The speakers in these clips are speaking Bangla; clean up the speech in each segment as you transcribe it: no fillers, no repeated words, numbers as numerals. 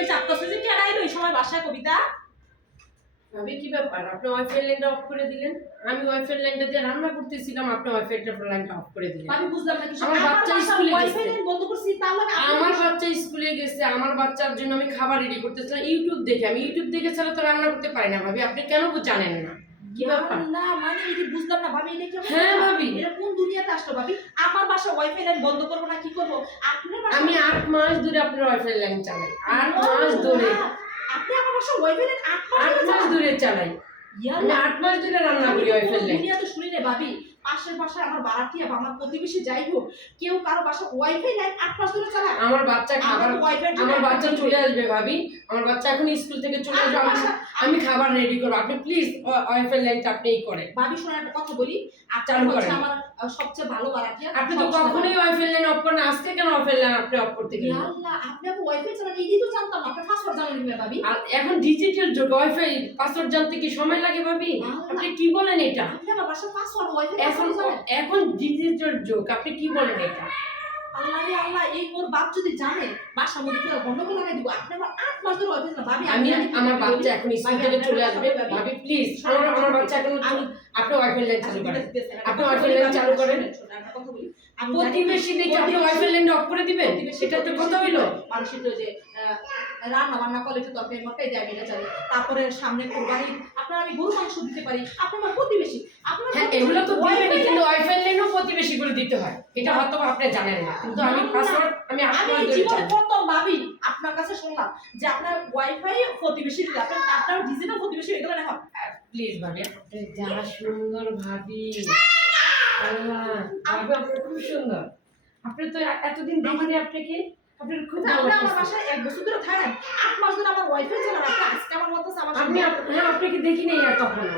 কেউ চাপতেছে যে কেন আইলো এই সময় বাসায় কবিতা? ভাবি কি ব্যাপার, আপনি ওয়াইফাই লাইনটা অফ করে দিলেন? আমি ওয়াইফাই লাইনটা দিয়ে রান্না করতেছিলাম, আপনি ওয়াইফাই লাইনটা অফ করে দিলেন। আমি বুঝলাম না কিছু। আমার বাচ্চা স্কুলে ওয়াইফাই গেছে, লাইন বন্ধ করছি তাও না আমার বাচ্চা স্কুলে গেছে, আমার বাচ্চার জন্য আমি খাবার রেডি করতেছিলাম ইউটিউব দেখে। আমি ইউটিউব দেখে ছাড়া তো রান্না করতে পারি না ভাবি, আপনি কেন জানেন না? কি ব্যাপার? না মানে এটা বুঝলাম না ভাবি, এটা কেমন? হ্যাঁ ভাবি, এটা কোন দুনিয়াতে আসলো ভাবি? আমার বাসা ওয়াইফাই লাইন বন্ধ করব না কি করব? আপনার বাসা আমি 8 মাস ধরে আপনার ওয়াইফাই লাইন চালাই, 8 মাস ধরে। আপনি আমার বাসা ওয়াইফাই লাইন 8 মাস ধরে চালাই, আমি 8 মাস ধরে রান্না করি ওয়াইফাই লাইন। দুনিয়া তো শুনি রে ভাবি, পাশের বাসায় আমার বাড়াটিয়া বা আমার প্রতিবেশী যাই হোক কেউ কারো বাসা ওয়াইফাই লাইন 8 মাস ধরে চালায়। আমার বাচ্চা খাবার, আমার বাচ্চা চলে আসবে ভাবি, আমার বাচ্চা এখন স্কুল থেকে চলে আসবে, আমি খাবার রেডি করব, আপনি প্লিজ ওয়াইফাই লাইনটা আপনিই করেন। ভাবি শোনা একটা কথা বলি, চালু করেন। আমার সবচেয়ে ভালো বাড়াটিয়া। আপনি তো কখনোই ওয়াইফাই লাইন অফ করেন, আজকে কেন ওয়াইফাই লাইন আপনি অফ করতে গেলেন? আল্লাহ, আপনি আপু ওয়াইফাই চালান এই তো জানতাম না, আপনি পাসওয়ার্ড জানেন না ভাবি। আর এখন ডিজিটাল যুগ, ওয়াইফাই পাসওয়ার্ড জানতে কি সময় লাগে ভাবি? আপনি কি বলেন এটা? আপনি আমার বাসার পাসওয়ার্ড ওয়াইফাই এখন ডিজিটাল যুগ, আপনি কি বলেন এটা? আল্লাহ রে আল্লাহ, এই ওর বাপ যদি জানে বাসার মধ্যে পুরো গন্ডগোল লাগাই দিব। আপনি আমার 8 মাস ধরে ওয়াইফাই চালান ভাবি। আমি আমার বাচ্চা এখন স্কুল থেকে চলে আসবে ভাবি, প্লিজ আমার বাচ্চা এখন, আপনি ওয়াইফাই লাইন চালু করেন, আপনি ওয়াইফাই লাইন চালু করেন। প্রতিবেশী দেখে আপনি ওয়াইফাই লাইন অফ করে দিবেন, সেটা তো কথা হইলো। মানুষের তো যে রান্না বান্না করে তো তরকারি মরকাই দেয় এটা চাই, তারপরে সামনে কোরবানি আপনার আমি গরু মাংস দিতে পারি, আপনি আমার প্রতিবেশী। আপনার হ্যাঁ এগুলো তো দিবেনই, কিন্তু ওয়াইফাই লাইনও প্রতিবেশী করে দিতে হয়, এটা হয়তো আপনি জানেন না, কিন্তু আমি পাসওয়ার্ড আমি আপনার জীবনে প্রথম ভাবি আপনার কাছে শুনলাম যে আপনার ওয়াইফাই প্রতিবেশী দিলে আপনার ডিজিটাল প্রতিবেশী হয়ে গেল না। প্লিজ ভাবি, আপনি যা সুন্দর ভাবি, আল্লাহ ভাবি আপনি খুব সুন্দর, আপনি তো এতদিন দেখিনি আপনাকে, আপনার খুব ভালো আপনি আমার লাগছে। বাসায় 1 বছর ধরে থাকেন, 8 মাস ধরে আমার ওয়াইফাই চালান, আপনি আজকে আমার মতো আমার আপনি হ্যাঁ আপনাকে দেখিনি আর কখনো,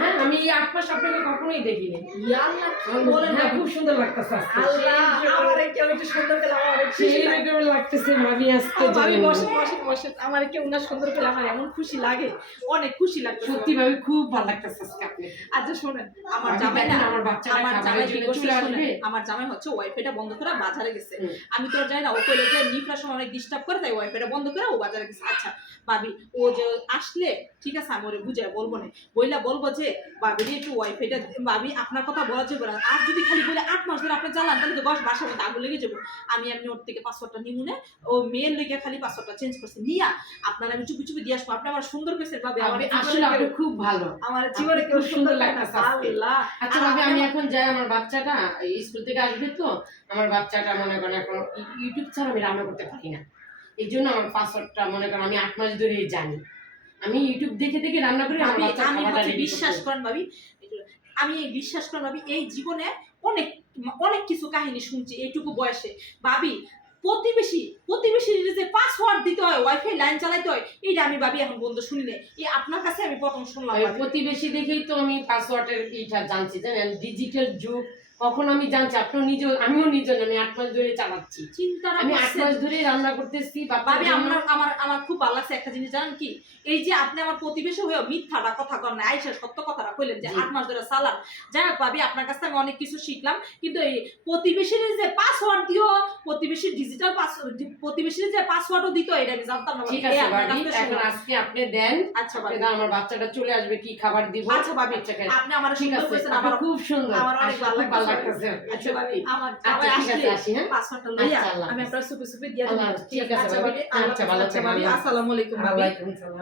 হ্যাঁ আমি এই 8 মাস আপনাকে কখনোই দেখিনি। ইয়া আল্লাহ বলেন না, খুব সুন্দর লাগতেছে আজকে, আল্লাহ আমারে কেউ একটু সুন্দর করে আমার অনেক খুশি সেই লাগে। রকম লাগতেছে ভাবি আজকে ভাবি জানেন বসে বসে বসে আমারে কেউ না সুন্দর করে আমার এমন খুশি লাগে, অনেক খুশি লাগে সত্যি ভাবি, খুব ভালো লাগতেছে আজকে আপনি। আচ্ছা শুনেন, আমার ভাবি জামাই না, দেখেন, আমার বাচ্চাটা আমার খাবারের জামাই জন্য কি করছে চলে শুনেন, আসবে। আমার জামাই হচ্ছে ওয়াইফাইটা বন্ধ করে বাজারে গেছে। আমি তো আর জানি না, ও কইলো যে নিফার সময় অনেক ডিস্টার্ব করে তাই ওয়াইফাইটা বন্ধ করে ও বাজারে গেছে। আচ্ছা ভাবি ও যে আসলে ঠিক আছে আমি ওরে বুঝাই বলবো না, বলবো যে ভাবি একটু ওয়াইফাইটা, ভাবি আপনার কথা বলা যাবে না, আর যদি খালি বলে 8 মাস ধরে আপনি চালান তাহলে তো বাসার মধ্যে আগুন লেগে যাবো। আমি ওর থেকে পাসওয়ার্ডটা নিমু না, ও মেয়ের লেগে খালি পাসওয়ার্ডটা চেঞ্জ করছে নিয়া আপনার আমি চুপি চুপি দিয়ে আসবো। আপনি আমার সুন্দর পেছে ভাবি, আমার আসলে আপনি খুব ভালো, আমার জীবনে কেউ সুন্দর লাগতেছে। আল্লাহ আচ্ছা ভাবি, আমি এখন যাই, আমার বাচ্চাটা স্কুল থেকে আসবে তো, আমার বাচ্চাটা মনে করেন এখন ইউটিউব ছাড়া আমি রান্না করতে পারি না, এই জন্য আমার পাসওয়ার্ডটা মনে করেন আমি 8 মাস ধরেই জানি, আমি ইউটিউব দেখে দেখে রান্না করি। আমি বিশ্বাস করেন ভাবি, আমি বিশ্বাস করেন ভাবি, এই জীবনে অনেক অনেক কিছু কাহিনী শুনছি এইটুকু বয়সে ভাবি। প্রতিবেশীর যে পাসওয়ার্ড দিতে হয়, ওয়াইফাই লাইন চালাইতে হয়, এইটা আমি ভাবি এখন বন্ধু শুনি না, এই আপনার কাছে আমি প্রথম শুনলাম। প্রতিবেশী দেখেই তো আমি পাসওয়ার্ডের এইটা জানছি, জানেন ডিজিটাল যুগ, কখন আমি জানছি, আপনিও নিজেও আমিও নিজেও আমি 8 মাস ধরে চালাচ্ছি, চিন্তা আমি 8 মাস ধরে রান্না করতেছি। ভাবি আমার খুব ভালো লাগছে একটা জিনিস জানেন কি, এই যে আপনি আমার প্রতিবেশী হয়ে মিথ্যাটা কথা কন না, আইসা সত্য কথাটা কইলেন যে 8 মাস ধরে চালান। যাই হোক ভাবি আপনার কাছে আমি অনেক কিছু শিখলাম, কিন্তু এই প্রতিবেশীর যে পাসওয়ার্ড দিও, প্রতিবেশীর ডিজিটাল পাসওয়ার্ড, প্রতিবেশীর যে পাসওয়ার্ডও দিত এটা আমি জানতাম না। ঠিক আছে ভাবি, এখন আজকে আপনি দেন। আচ্ছা ভাবি, আমার বাচ্চাটা চলে আসবে, কি খাবার দিব? আচ্ছা ভাবি আপনি আমার ঠিক আছে, আমার খুব সুন্দর, আমার অনেক ভালো লাগতেছে। আচ্ছা ভাবি, আমার ঠিক আছে আসি, হ্যাঁ পাসওয়ার্ডটা লইয়া আমি আপনার সুপে সুপে দিয়ে দিই। ঠিক আছে ভাবি, আচ্ছা ভালো থাকবেন, আসসালামু আলাইকুম। ওয়া আলাইকুম আসসালাম।